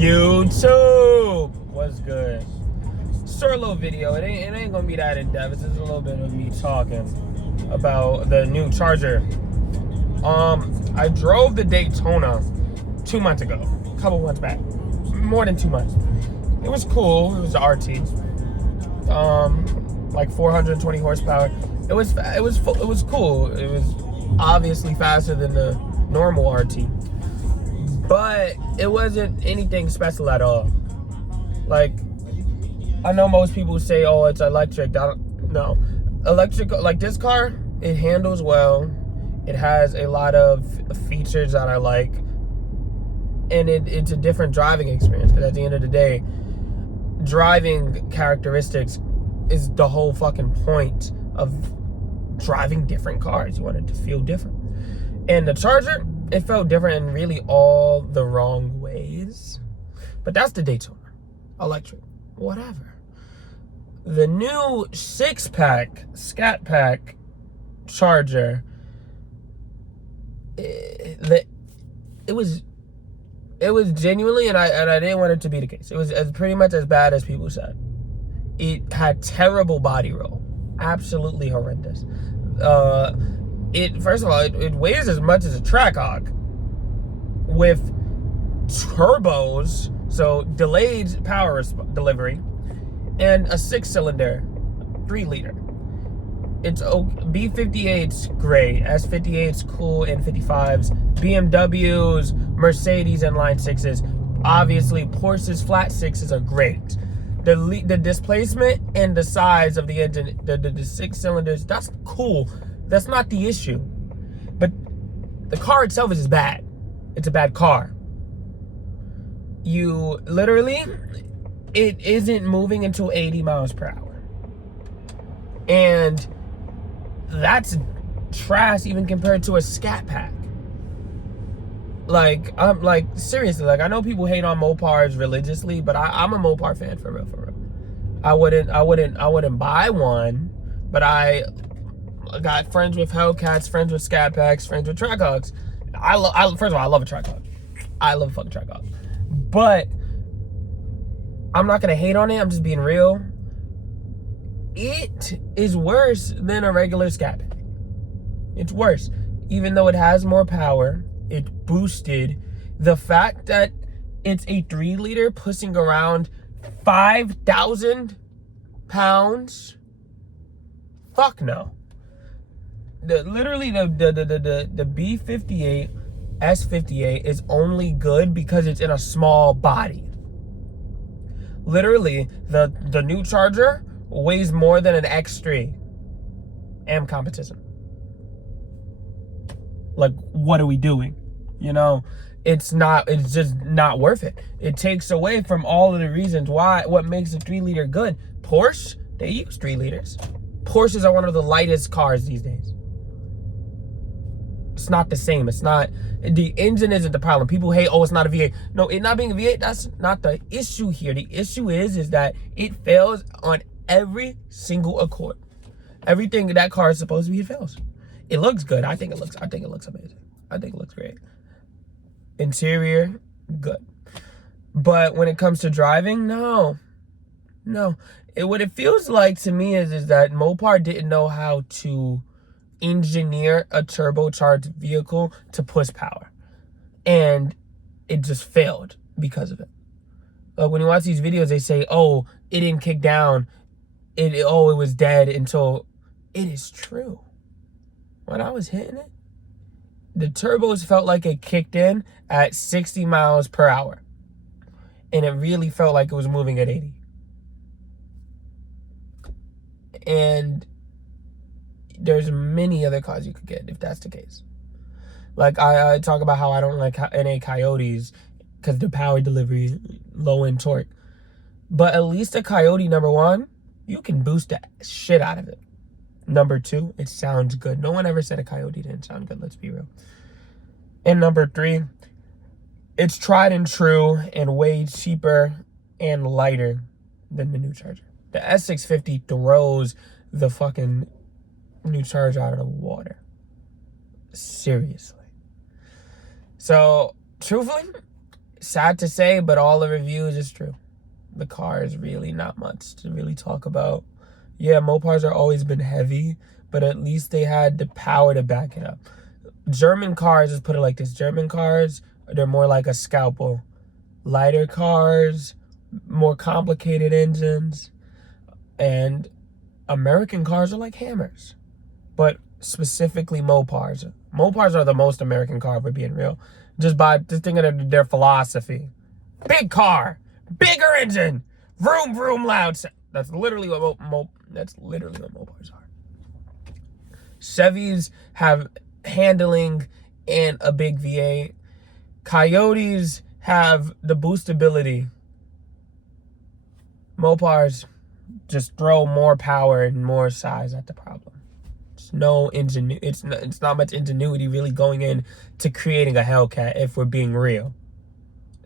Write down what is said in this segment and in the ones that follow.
YouTube, what's good? Short little video. It ain't gonna be that in depth. It's just a little bit of me talking about the new Charger. I drove the Daytona 2 months ago, a couple months back, more than 2 months. It was cool. It was the RT, like 420 horsepower. It was cool. It was obviously faster than the normal RT, but it wasn't anything special at all. Like, I know most people say, oh, it's electric. No. Electric, like this car, it handles well. It has a lot of features that I like. And it's a different driving experience. Because at the end of the day, driving characteristics is the whole fucking point of driving different cars. You want it to feel different. And the Charger, it felt different in really all the wrong ways. But that's the Daytona. Electric. Whatever. The new 6-pack Scat Pack Charger, it was genuinely, and I didn't want it to be the case. It was pretty much as bad as people said. It had terrible body roll, absolutely horrendous. First of all, it weighs as much as a Trackhawk with turbos, so delayed power delivery, and a 6-cylinder, 3-liter. It's B58's great, S58's cool, N55's, BMW's, Mercedes and Line 6's. Obviously, Porsche's flat 6's are great. The displacement and the size of the engine, the 6 cylinders, that's cool. That's not the issue. But the car itself is just bad. It's a bad car. You literally, it isn't moving until 80 miles per hour. And that's trash even compared to a Scat Pack. Like, I'm like, seriously, like, I know people hate on Mopars religiously, but I'm a Mopar fan for real. I wouldn't buy one, but I got friends with Hellcats, friends with Scat Packs, friends with Trackhawks. First of all, I love a Trackhawk. I love a fucking Trackhawk. But I'm not gonna hate on it. I'm just being real. It is worse than a regular Scat Pack. It's worse. Even though it has more power, it boosted. The fact that it's a 3-liter pushing around 5,000 pounds. Fuck no. The B58 S58 is only good because it's in a small body. Literally, the new Charger weighs more than an X3 and competition. Like, what are we doing? You know, it's just not worth it. It takes away from all of the reasons what makes a 3-liter good. Porsche, they use 3 liters. Porsches are one of the lightest cars these days. It's not the same. It's not, the engine isn't the problem. People hate, oh, it's not a V8. No, it not being a V8, that's not the issue here. The issue is that it fails on every single accord. Everything that car is supposed to be, it fails. It looks good. I think it looks amazing. I think it looks great. Interior, good. But when it comes to driving, no. What it feels like to me is that Mopar didn't know how to engineer a turbocharged vehicle to push power. And it just failed because of it. Like, when you watch these videos, they say, oh, it didn't kick down. It was dead until... It is true. When I was hitting it, the turbos felt like it kicked in at 60 miles per hour. And it really felt like it was moving at 80. And there's many other cars you could get if that's the case. Like, I talk about how I don't like NA Coyotes because the power delivery, low-end torque. But at least a Coyote, number one, you can boost the shit out of it. Number two, it sounds good. No one ever said a Coyote didn't sound good, let's be real. And number three, it's tried and true and way cheaper and lighter than the new Charger. The S650 throws the fucking new Charger out of the water. Seriously. So, truthfully, Sad to say, but all the reviews is true. The car is really not much to really talk about. Yeah, Mopars are always been heavy, but at least they had the power to back it up. German cars, let's put it like this. German cars, they're more like a scalpel. Lighter cars, more complicated engines. And American cars are like hammers. But specifically Mopars. Mopars are the most American car, if we're being real. Just thinking of their philosophy. Big car, bigger engine, vroom vroom loud. That's literally what Mopars are. Chevys have handling and a big V8. Coyotes have the boostability. Mopars just throw more power and more size at the problem. It's not much ingenuity really going in to creating a Hellcat, if we're being real.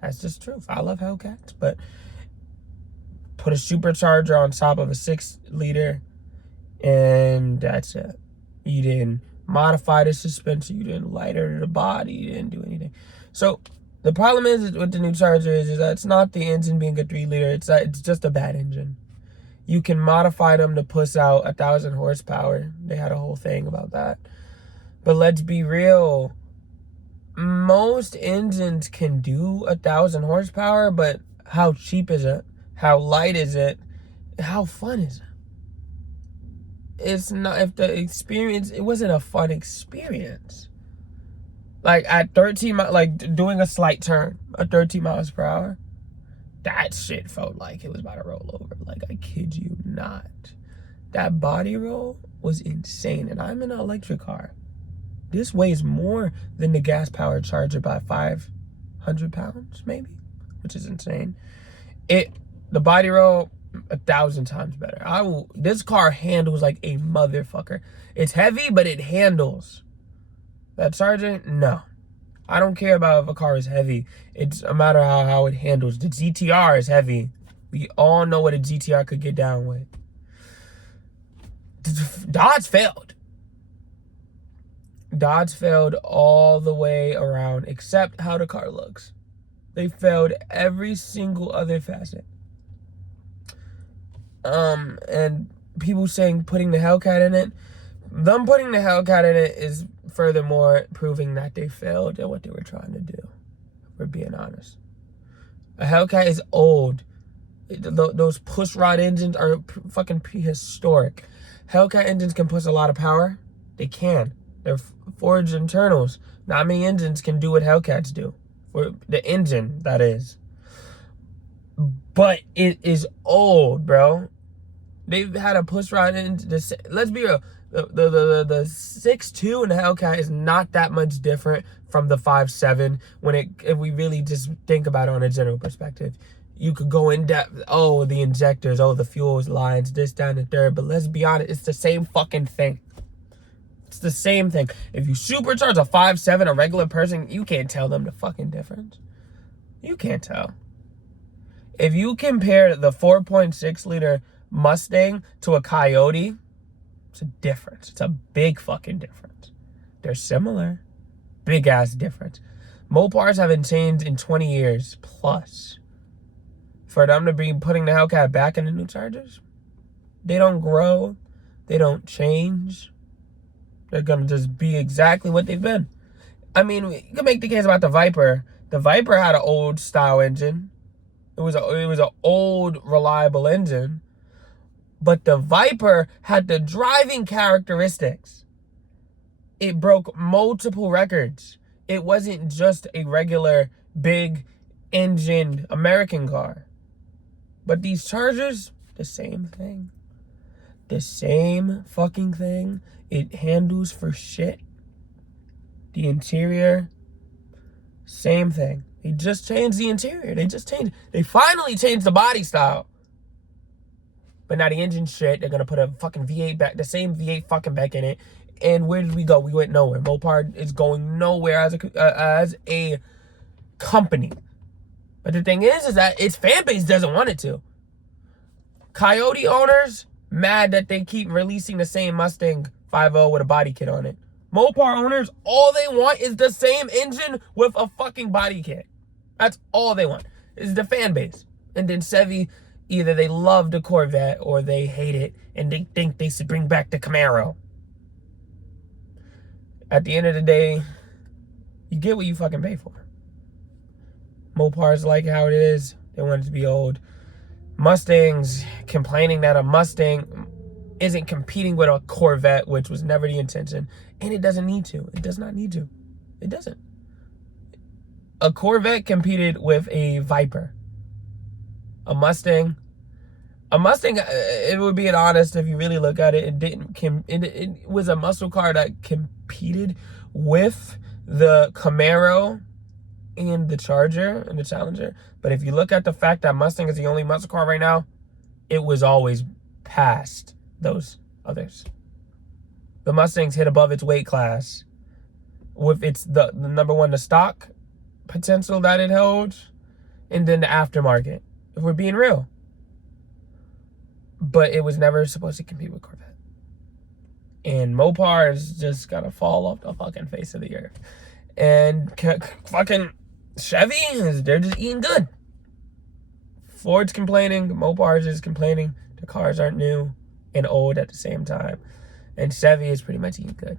That's just truth. I love Hellcats, but put a supercharger on top of a 6-liter, and that's it. You didn't modify the suspension. You didn't lighter the body. You didn't do anything. So the problem is with the new Charger is that it's not the engine being a 3-liter. It's just a bad engine. You can modify them to push out 1,000 horsepower. They had a whole thing about that. But let's be real. Most engines can do 1,000 horsepower, but how cheap is it? How light is it? How fun is it? It's not, if the experience, it wasn't a fun experience. Like at 13 miles, like doing a slight turn at 13 miles per hour, that shit felt like it was about to roll over. Like, I kid you not. That body roll was insane. And I'm in an electric car. This weighs more than the gas-powered Charger by 500 pounds, maybe, which is insane. The body roll, 1,000 times better. This car handles like a motherfucker. It's heavy, but it handles. That Charger, no. I don't care about if a car is heavy. It's a matter of how it handles. The GTR is heavy. We all know what a GTR could get down with. Dodge failed. Dodge failed all the way around, except how the car looks. They failed every single other facet. And people saying putting the Hellcat in it. Them putting the Hellcat in it is furthermore proving that they failed at what they were trying to do. If we're being honest. A Hellcat is old. Those push rod engines are fucking prehistoric. Hellcat engines can push a lot of power. They can. They're forged internals. Not many engines can do what Hellcats do. For the engine, that is. But it is old, bro. They've had a push rod engine. Let's be real. The 6.2 in the Hellcat is not that much different from the 5.7 if we really just think about it on a general perspective. You could go in depth, oh, the injectors, oh, the fuel lines, this, down, and third, but let's be honest, it's the same fucking thing. It's the same thing. If you supercharge a 5.7, a regular person, you can't tell them the fucking difference. You can't tell. If you compare the 4.6-liter Mustang to a Coyote, it's a difference. It's a big fucking difference. They're similar. Big ass difference. Mopars haven't changed in 20 years plus. For them to be putting the Hellcat back in the new Chargers, they don't grow. They don't change. They're going to just be exactly what they've been. I mean, you can make the case about the Viper. The Viper had an old style engine. It was an old, reliable engine. But the Viper had the driving characteristics. It broke multiple records. It wasn't just a regular, big engined American car. But these Chargers, the same thing. The same fucking thing. It handles for shit. The interior, same thing. They just changed the interior. They finally changed the body style. But now the engine shit, they're gonna put a fucking V8 back, the same V8 fucking back in it. And where did we go? We went nowhere. Mopar is going nowhere as a company. But the thing is that its fan base doesn't want it to. Coyote owners, mad that they keep releasing the same Mustang 5.0 with a body kit on it. Mopar owners, all they want is the same engine with a fucking body kit. That's all they want, is the fan base. And then Chevy, either they love the Corvette or they hate it and they think they should bring back the Camaro. At the end of the day, you get what you fucking pay for. Mopars like how it is. They want it to be old. Mustangs complaining that a Mustang isn't competing with a Corvette, which was never the intention. And it doesn't need to. It does not need to. It doesn't. A Corvette competed with a Viper. A Mustang, it would be an honest if you really look at it, it was a muscle car that competed with the Camaro and the Charger and the Challenger. But if you look at the fact that Mustang is the only muscle car right now, it was always past those others. The Mustangs hit above its weight class with its the number one, the stock potential that it holds, and then the aftermarket, if we're being real. But it was never supposed to compete with Corvette. And Mopar is just gotta fall off the fucking face of the earth. And fucking Chevy, they're just eating good. Ford's complaining, Mopar's is complaining. The cars aren't new and old at the same time. And Chevy is pretty much eating good.